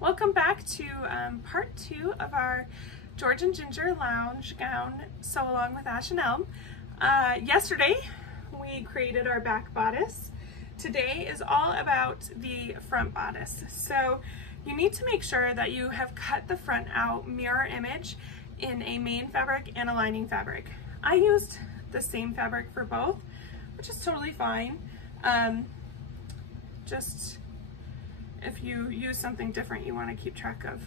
Welcome back to part 2 of our George and Ginger lounge gown sew along with Ash and Elm. Yesterday we created our back bodice. Today is all about the front bodice. So you need to make sure that you have cut the front out mirror image in a main fabric and a lining fabric. I used the same fabric for both, which is totally fine. Just if you use something different, you want to keep track of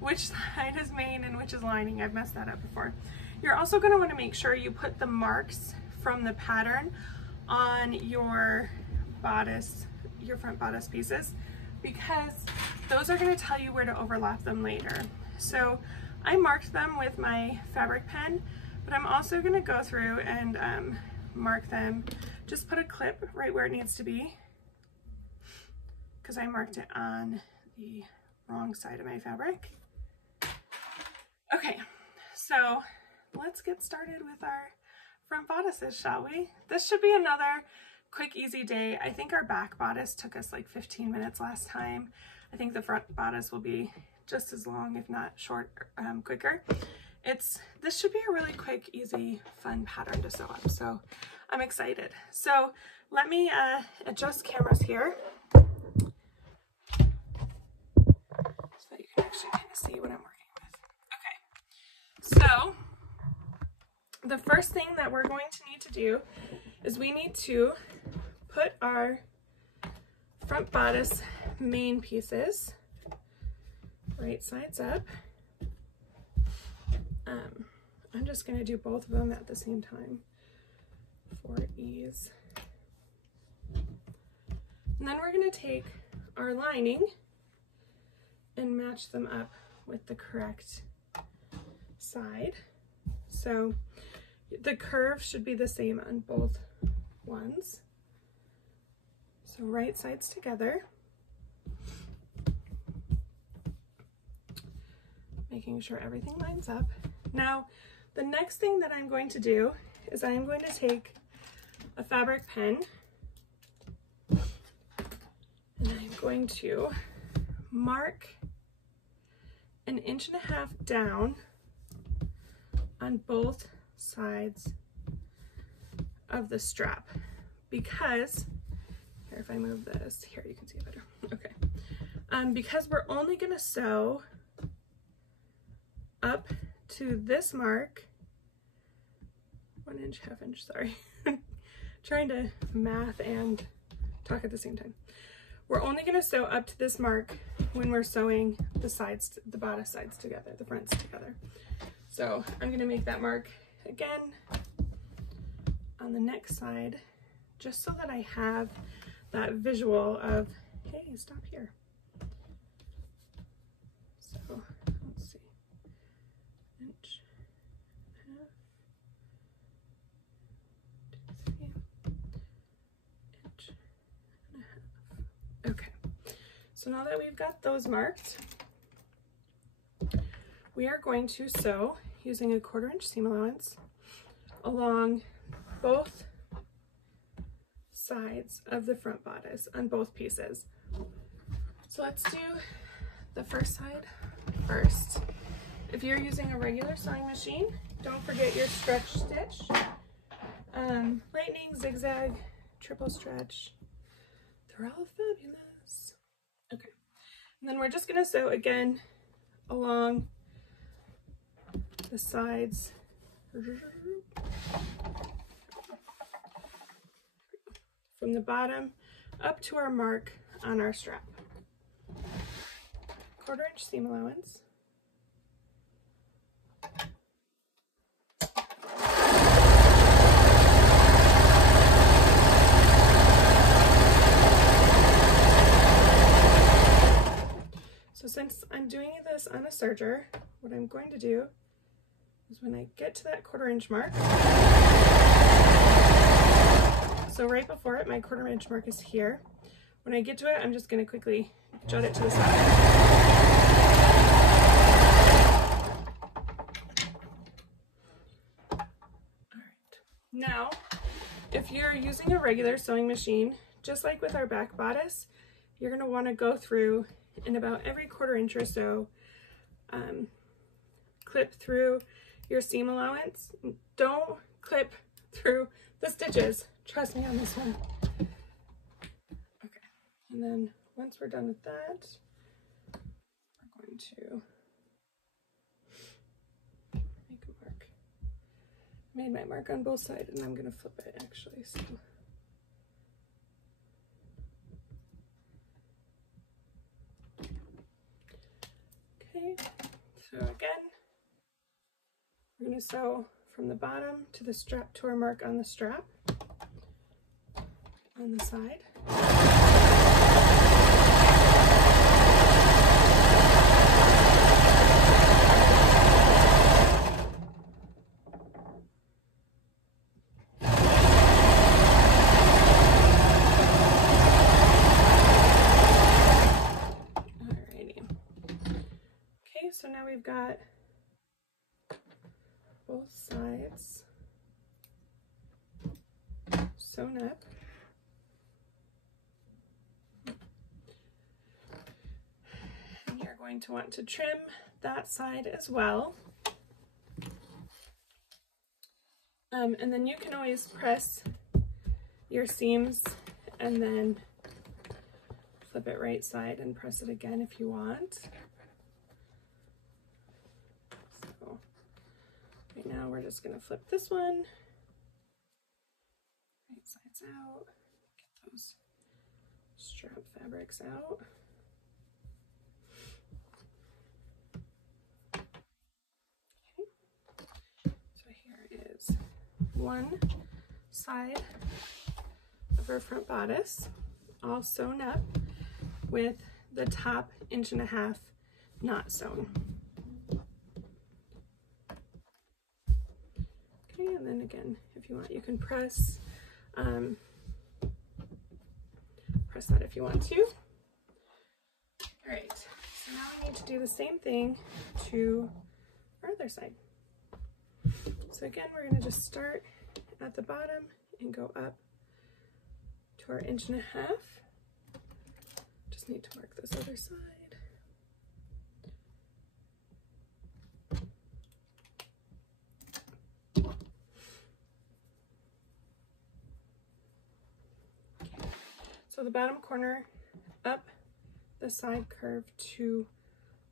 which side is main and which is lining. I've messed that up before. You're also going to want to make sure you put the marks from the pattern on your bodice, your front bodice pieces, because those are going to tell you where to overlap them later. So I marked them with my fabric pen, but I'm also going to go through and mark them. Just put a clip right where it needs to be, because I marked it on the wrong side of my fabric. Okay, so let's get started with our front bodices, shall we? This should be another quick, easy day. I think our back bodice took us like 15 minutes last time. I think the front bodice will be just as long, if not quicker. This should be a really quick, easy, fun pattern to sew up, so I'm excited. So let me adjust cameras here, so you can actually kind of see what I'm working with. Okay, so the first thing that we're going to need to do is we need to put our front bodice main pieces right sides up. I'm just going to do both of them at the same time for ease. And then we're going to take our lining and match them up with the correct side. So the curve should be the same on both ones. So right sides together, making sure everything lines up. Now, the next thing that I'm going to do is I'm going to take a fabric pen and I'm going to mark 1.5 inches down on both sides of the strap, because here, if I move this here, you can see it better. Okay, because we're only going to sew up to this mark, 1 inch, half inch, sorry, trying to math and talk at the same time. We're only going to sew up to this mark when we're sewing the sides, the bodice sides together, the fronts together. So I'm going to make that mark again on the next side, just so that I have that visual of, hey, stop here. So let's see, 1.5 inches, 2, 3 1.5 inches. Okay, so now that we've got those marked, we are going to sew using a 1/4 inch seam allowance along both sides of the front bodice on both pieces. So let's do the first side first. If you're using a regular sewing machine, don't forget your stretch stitch. Lightning, zigzag, triple stretch, they're all fabulous. Okay, and then we're just going to sew again along the sides from the bottom up to our mark on our strap. 1/4 inch seam allowance. So since I'm doing this on a serger, what I'm going to do is when I get to that 1/4 inch mark, so right before it, my 1/4 inch mark is here. When I get to it, I'm just going to quickly jut it to the side. All right. Now, if you're using a regular sewing machine, just like with our back bodice, you're going to want to go through in about every 1/4 inch or so, clip through your seam allowance. Don't clip through the stitches. Trust me on this one. Okay, and then once we're done with that, we're going to make a mark. Made my mark on both sides, and I'm going to flip it actually. So. Okay, so again, we're going to sew from the bottom to the strap to our mark on the strap on the side. So now we've got both sides sewn up. And you're going to want to trim that side as well. And then you can always press your seams and then flip it right side and press it again if you want. Right now we're just going to flip this one, right sides out, get those strap fabrics out. Okay. So here is one side of our front bodice, all sewn up with the top 1.5 inch not sewn. And then again, if you want, you can press that if you want to. All right, so now we need to do the same thing to our other side. So again, we're going to just start at the bottom and go up to our 1.5 inch. Just need to mark this other side. So the bottom corner up the side curve to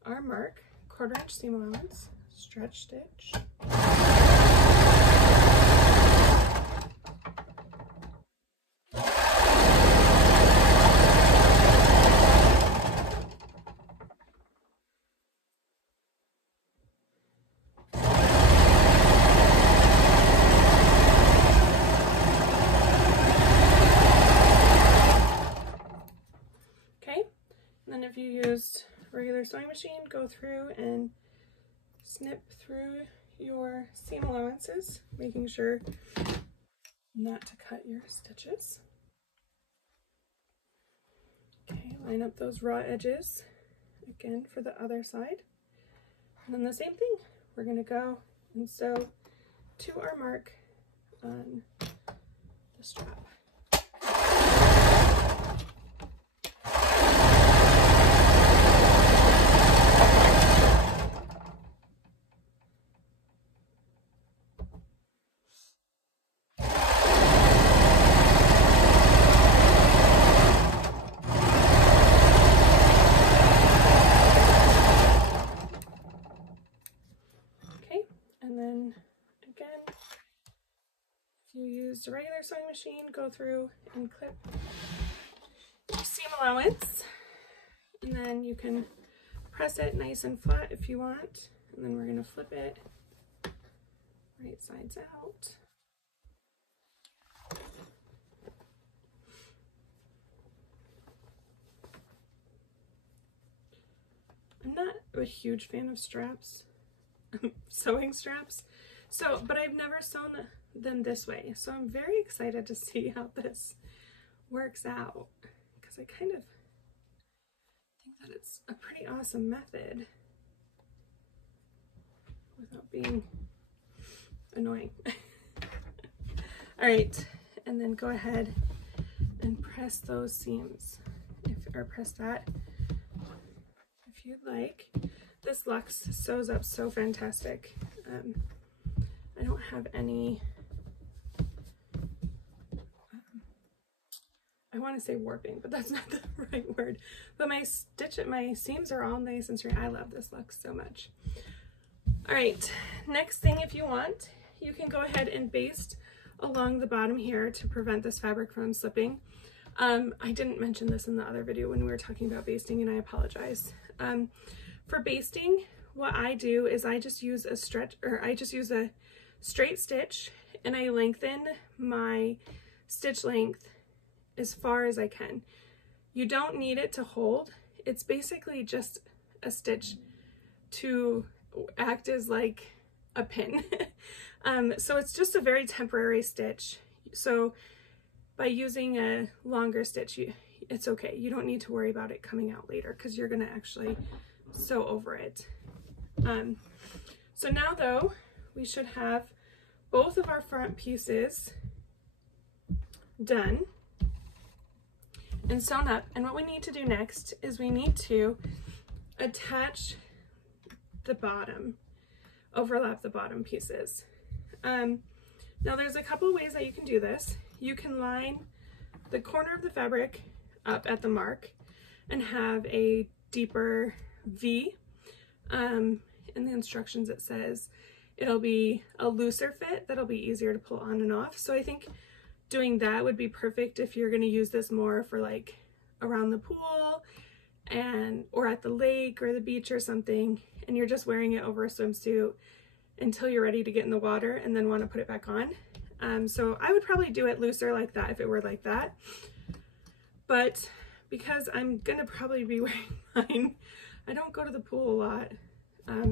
our mark, 1/4 inch seam allowance, stretch stitch. If you used a regular sewing machine, go through and snip through your seam allowances, making sure not to cut your stitches. Okay, line up those raw edges again for the other side. And then the same thing, we're going to go and sew to our mark on the strap. A regular sewing machine, go through and clip your seam allowance, and then you can press it nice and flat if you want, and then we're going to flip it right sides out. I'm not a huge fan of straps, sewing straps, but I've never sewn them this way, so I'm very excited to see how this works out, because I kind of think that it's a pretty awesome method without being annoying. All right, and then go ahead and press those seams or press that if you'd like. This Luxe sews up so fantastic. I don't have any, I want to say warping, but that's not the right word. But my seams are all nice and straight. I love this Luxe so much. All right, next thing, if you want, you can go ahead and baste along the bottom here to prevent this fabric from slipping. I didn't mention this in the other video when we were talking about basting, and I apologize. For basting, what I do is I just use a straight stitch, and I lengthen my stitch length as far as I can. You don't need it to hold. It's basically just a stitch to act as like a pin. So it's just a very temporary stitch. So by using a longer stitch, it's okay. You don't need to worry about it coming out later because you're gonna actually sew over it. So now though, we should have both of our front pieces done and sewn up. And what we need to do next is we need to attach the bottom, overlap the bottom pieces. Now there's a couple ways that you can do this. You can line the corner of the fabric up at the mark and have a deeper V. In the instructions it says it'll be a looser fit that'll be easier to pull on and off. So I think doing that would be perfect if you're going to use this more for like around the pool or at the lake or the beach or something, and you're just wearing it over a swimsuit until you're ready to get in the water and then want to put it back on. So I would probably do it looser like that if it were like that. But because I'm going to probably be wearing mine, I don't go to the pool a lot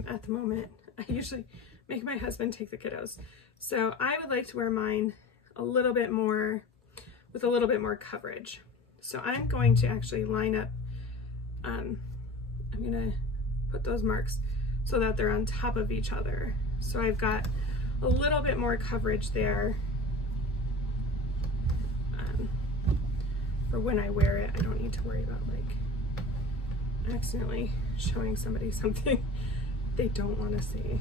at the moment. I usually make my husband take the kiddos. So I would like to wear mine a little bit more, with a little bit more coverage. So I'm going to actually line up, I'm going to put those marks so that they're on top of each other. So I've got a little bit more coverage there. For when I wear it, I don't need to worry about like accidentally showing somebody something they don't want to see.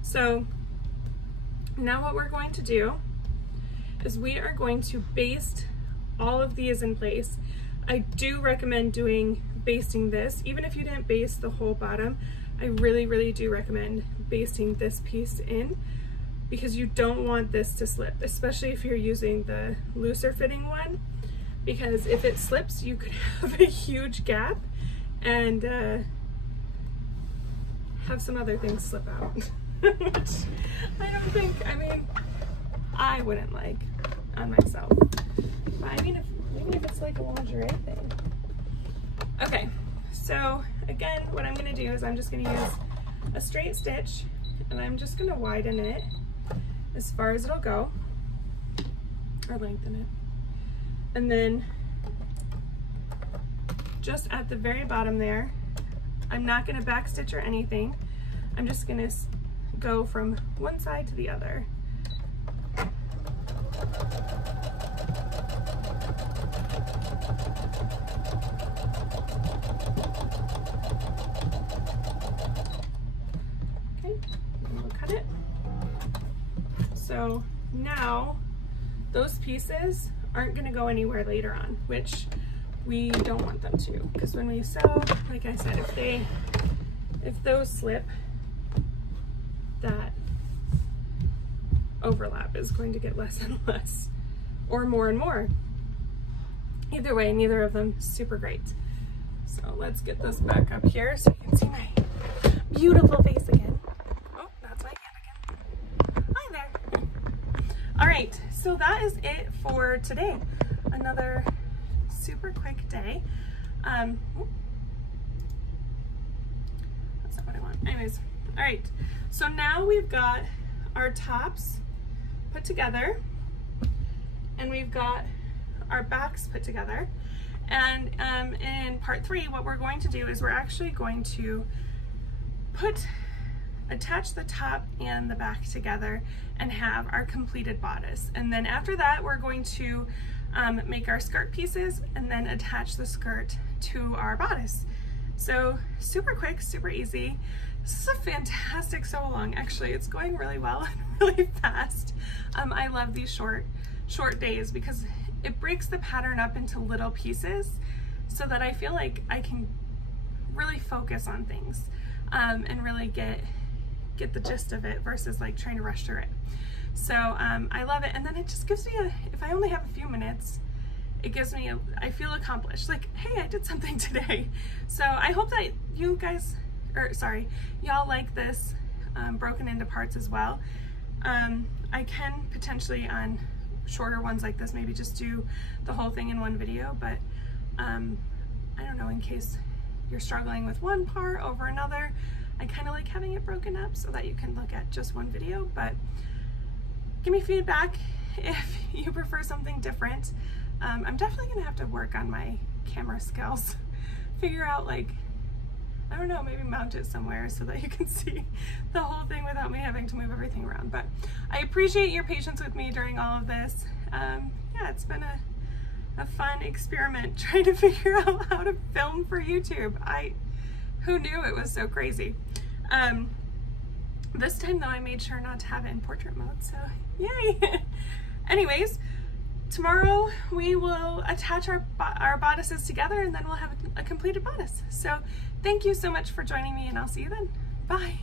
So now what we're going to do is we are going to baste all of these in place. I do recommend basting this. Even if you didn't baste the whole bottom, I really, really do recommend basting this piece in, because you don't want this to slip, especially if you're using the looser fitting one, because if it slips, you could have a huge gap and have some other things slip out, which I don't think, I mean, I wouldn't like on myself. But I mean, maybe if it's like a lingerie thing. Okay, so again, what I'm gonna do is I'm just gonna use a straight stitch, and I'm just gonna widen it as far as it'll go, or lengthen it. And then just at the very bottom there, I'm not gonna back stitch or anything. I'm just gonna go from one side to the other. Okay, and we'll cut it. So now those pieces aren't going to go anywhere later on, which we don't want them to, because when we sew, like I said, if those slip, that overlap is going to get less and less, or more and more. Either way, neither of them super great. So let's get this back up here so you can see my beautiful face again. Oh, that's my hand again. Hi there. All right, so that is it for today. Another super quick day. That's not what I want. Anyways, all right. So now we've got our tops put together, and we've got our backs put together. And in part 3, what we're going to do is we're actually going to attach the top and the back together and have our completed bodice. And then after that, we're going to make our skirt pieces and then attach the skirt to our bodice. So super quick, super easy. This is a fantastic sew along. Actually, it's going really well and really fast. I love these short days because it breaks the pattern up into little pieces so that I feel like I can really focus on things and really get the gist of it versus like trying to rush through it. So I love it, and then it just gives me if I only have a few minutes, it gives me I feel accomplished, like, hey, I did something today. So I hope that you guys, y'all like this broken into parts as well. I can potentially on shorter ones like this maybe just do the whole thing in one video, but I don't know, in case you're struggling with one part over another, I kind of like having it broken up so that you can look at just one video. But give me feedback if you prefer something different. I'm definitely gonna have to work on my camera skills, figure out, like, I don't know, maybe mount it somewhere so that you can see the whole thing without me having to move everything around. But I appreciate your patience with me during all of this. Yeah, it's been a fun experiment trying to figure out how to film for YouTube. Who knew it was so crazy? This time though, I made sure not to have it in portrait mode, so yay! Anyways, tomorrow we will attach our bodices together and then we'll have a completed bodice. So thank you so much for joining me, and I'll see you then. Bye!